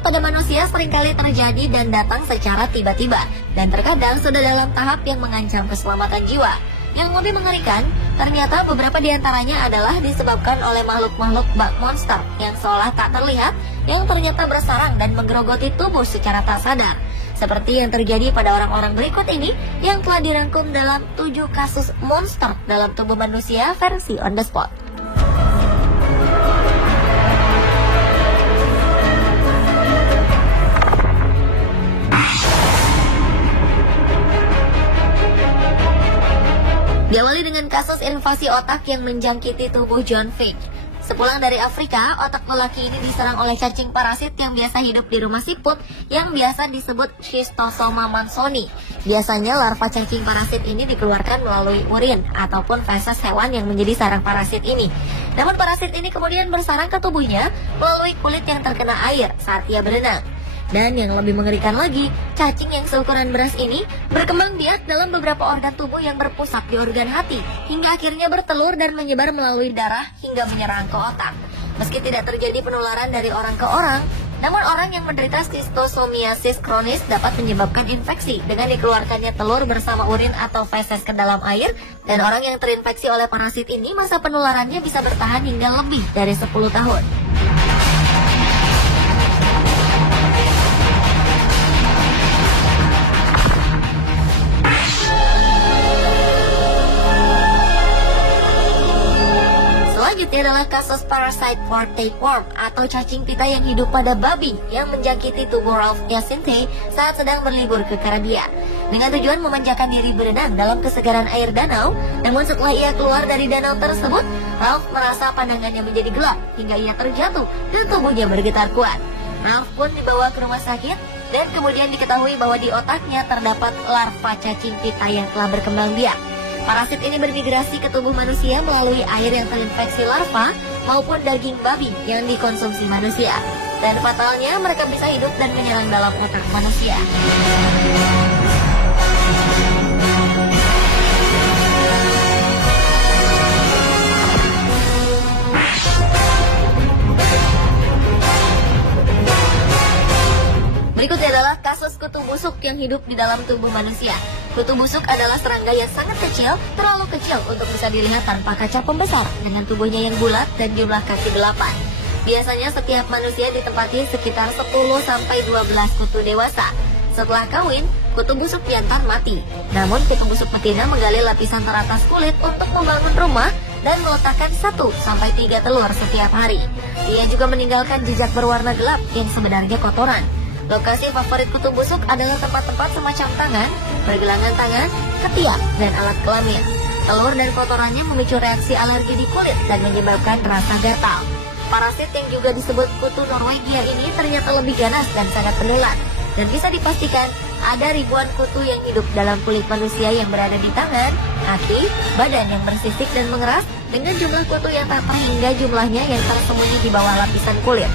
Penyakit pada manusia seringkali terjadi dan datang secara tiba-tiba, dan terkadang sudah dalam tahap yang mengancam keselamatan jiwa. Yang lebih mengerikan, ternyata beberapa diantaranya adalah disebabkan oleh makhluk-makhluk bak monster yang seolah tak terlihat, yang ternyata bersarang dan menggerogoti tubuh secara tak sadar. Seperti yang terjadi pada orang-orang berikut ini yang telah dirangkum dalam 7 kasus monster dalam tubuh manusia versi on the spot. Diawali dengan kasus invasi otak yang menjangkiti tubuh John Fink. Sepulang dari Afrika, otak lelaki ini diserang oleh cacing parasit yang biasa hidup di rumah siput yang biasa disebut Schistosoma mansoni. Biasanya larva cacing parasit ini dikeluarkan melalui urin ataupun feses hewan yang menjadi sarang parasit ini. Namun parasit ini kemudian bersarang ke tubuhnya melalui kulit yang terkena air saat ia berenang. Dan yang lebih mengerikan lagi, cacing yang seukuran beras ini berkembang biak dalam beberapa organ tubuh yang berpusat di organ hati, hingga akhirnya bertelur dan menyebar melalui darah hingga menyerang ke otak. Meski tidak terjadi penularan dari orang ke orang, namun orang yang menderita schistosomiasis kronis dapat menyebabkan infeksi dengan dikeluarkannya telur bersama urin atau feses ke dalam air, dan orang yang terinfeksi oleh parasit ini masa penularannya bisa bertahan hingga lebih dari 10 tahun. Selanjutnya adalah kasus parasite for tapeworm atau cacing pita yang hidup pada babi yang menjangkiti tubuh Ralph Hyacinthe saat sedang berlibur ke Karibia. Dengan tujuan memanjakan diri berenang dalam kesegaran air danau, namun setelah ia keluar dari danau tersebut, Ralph merasa pandangannya menjadi gelap hingga ia terjatuh dan tubuhnya bergetar kuat. Ralph pun dibawa ke rumah sakit dan kemudian diketahui bahwa di otaknya terdapat larva cacing pita yang telah berkembang biak. Parasit ini bermigrasi ke tubuh manusia melalui air yang terinfeksi larva maupun daging babi yang dikonsumsi manusia. Dan fatalnya mereka bisa hidup dan menyerang dalam otak manusia. Berikutnya adalah kasus kutu busuk yang hidup di dalam tubuh manusia. Kutu busuk adalah serangga yang sangat kecil, terlalu kecil untuk bisa dilihat tanpa kaca pembesar, dengan tubuhnya yang bulat dan jumlah kaki 8. Biasanya setiap manusia ditempati sekitar 10-12 kutu dewasa. Setelah kawin, kutu busuk jantan mati. Namun kutu busuk betina menggali lapisan teratas kulit untuk membangun rumah dan meletakkan 1-3 telur setiap hari. Ia juga meninggalkan jejak berwarna gelap yang sebenarnya kotoran. Lokasi favorit kutu busuk adalah tempat-tempat semacam tangan, pergelangan tangan, ketiak, dan alat kelamin. Telur dan kotorannya memicu reaksi alergi di kulit dan menyebabkan rasa gatal. Parasit yang juga disebut kutu Norwegia ini ternyata lebih ganas dan sangat menular. Dan bisa dipastikan ada ribuan kutu yang hidup dalam kulit manusia yang berada di tangan, kaki, badan yang bersisik dan mengeras, dengan jumlah kutu yang tak terhingga jumlahnya yang tersembunyi di bawah lapisan kulit.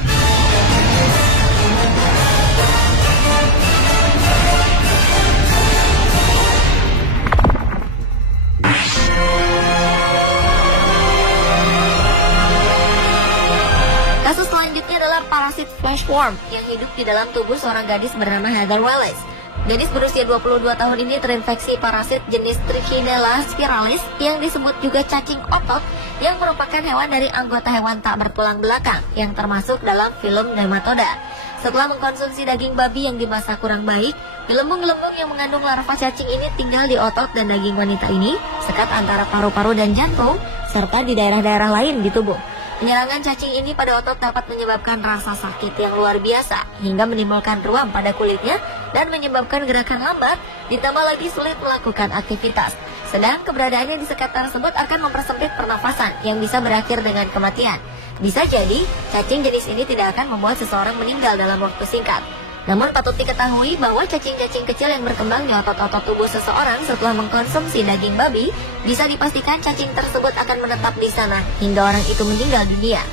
Kasus selanjutnya adalah parasit fleshworm yang hidup di dalam tubuh seorang gadis bernama Heather Wallace. Gadis berusia 22 tahun ini terinfeksi parasit jenis Trichinella spiralis yang disebut juga cacing otot, yang merupakan hewan dari anggota hewan tak bertulang belakang yang termasuk dalam filum nematoda. Setelah mengkonsumsi daging babi yang dimasak kurang baik, gelembung-gelembung yang mengandung larva cacing ini tinggal di otot dan daging wanita ini, sekat antara paru-paru dan jantung, serta di daerah-daerah lain di tubuh. Penyerangan cacing ini pada otot dapat menyebabkan rasa sakit yang luar biasa hingga menimbulkan ruam pada kulitnya dan menyebabkan gerakan lambat, ditambah lagi sulit melakukan aktivitas. Sedang keberadaannya di sekat tersebut akan mempersempit pernafasan yang bisa berakhir dengan kematian. Bisa jadi cacing jenis ini tidak akan membuat seseorang meninggal dalam waktu singkat. Namun patut diketahui bahwa cacing-cacing kecil yang berkembang di otot-otot tubuh seseorang setelah mengkonsumsi daging babi, bisa dipastikan cacing tersebut akan menetap di sana hingga orang itu meninggal dunia.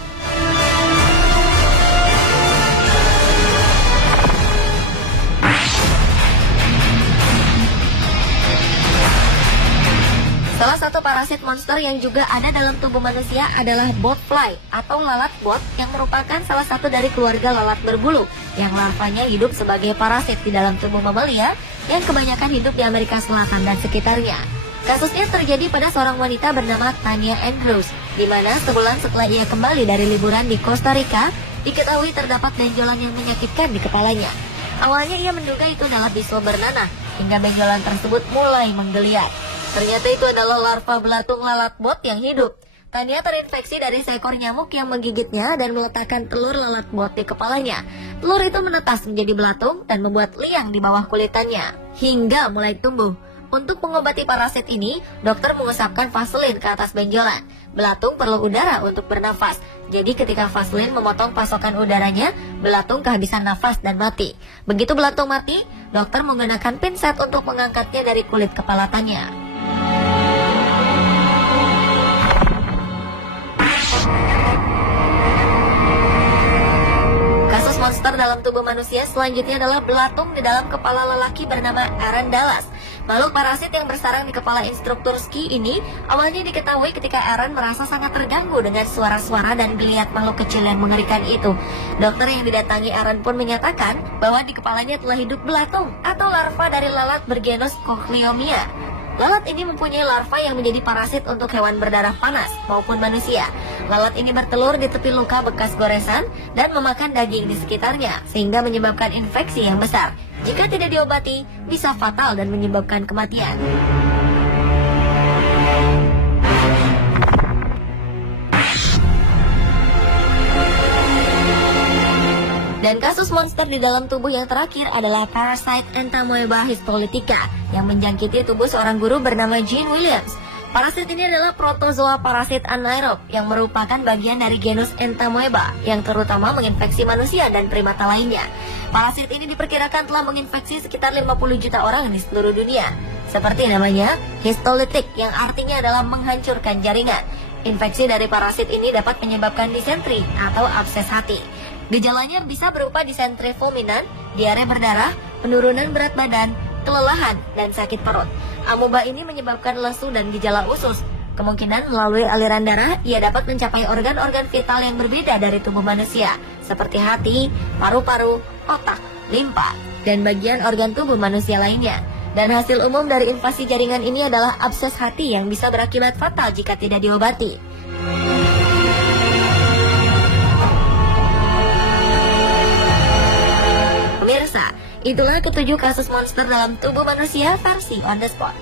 Salah satu parasit monster yang juga ada dalam tubuh manusia adalah botfly atau lalat bot yang merupakan salah satu dari keluarga lalat berbulu yang larvanya hidup sebagai parasit di dalam tubuh mamalia yang kebanyakan hidup di Amerika Selatan dan sekitarnya. Kasusnya terjadi pada seorang wanita bernama Tanya Andrews, di mana sebulan setelah ia kembali dari liburan di Costa Rica, diketahui terdapat benjolan yang menyakitkan di kepalanya. Awalnya ia menduga itu adalah bisul bernanah, hingga benjolan tersebut mulai menggeliat. Ternyata itu adalah larva belatung lalat bot yang hidup. Tania terinfeksi dari seekor nyamuk yang menggigitnya dan meletakkan telur lalat bot di kepalanya. Telur itu menetas menjadi belatung dan membuat liang di bawah kulitannya, hingga mulai tumbuh. Untuk mengobati parasit ini, dokter mengusapkan vaselin ke atas benjolan. Belatung perlu udara untuk bernafas. Jadi ketika vaselin memotong pasokan udaranya, belatung kehabisan nafas dan mati. Begitu belatung mati, dokter menggunakan pinset untuk mengangkatnya dari kulit kepala Tanya. Kasus monster dalam tubuh manusia selanjutnya adalah belatung di dalam kepala lelaki bernama Aaron Dallas. Makhluk parasit yang bersarang di kepala instruktur ski ini awalnya diketahui ketika Aaron merasa sangat terganggu dengan suara-suara dan geliat makhluk kecil yang mengerikan itu. Dokter yang didatangi Aaron pun menyatakan bahwa di kepalanya telah hidup belatung atau larva dari lalat bergenus Cochleomia. Lalat ini mempunyai larva yang menjadi parasit untuk hewan berdarah panas maupun manusia. Lalat ini bertelur di tepi luka bekas goresan dan memakan daging di sekitarnya, sehingga menyebabkan infeksi yang besar. Jika tidak diobati, bisa fatal dan menyebabkan kematian. Dan kasus monster di dalam tubuh yang terakhir adalah Parasite Entamoeba histolytica yang menjangkiti tubuh seorang guru bernama Gene Williams. Parasit ini adalah protozoa parasit anaerob yang merupakan bagian dari genus Entamoeba yang terutama menginfeksi manusia dan primata lainnya. Parasit ini diperkirakan telah menginfeksi sekitar 50 juta orang di seluruh dunia. Seperti namanya, histolytic yang artinya adalah menghancurkan jaringan. Infeksi dari parasit ini dapat menyebabkan disentri atau abses hati. Gejalanya bisa berupa disentri fulminan, diare berdarah, penurunan berat badan, kelelahan, dan sakit perut. Amoeba ini menyebabkan lesu dan gejala usus. Kemungkinan melalui aliran darah, ia dapat mencapai organ-organ vital yang berbeda dari tubuh manusia, seperti hati, paru-paru, otak, limpa, dan bagian organ tubuh manusia lainnya. Dan hasil umum dari invasi jaringan ini adalah abses hati yang bisa berakibat fatal jika tidak diobati. Pemirsa, itulah ketujuh kasus monster dalam tubuh manusia versi On The Spot.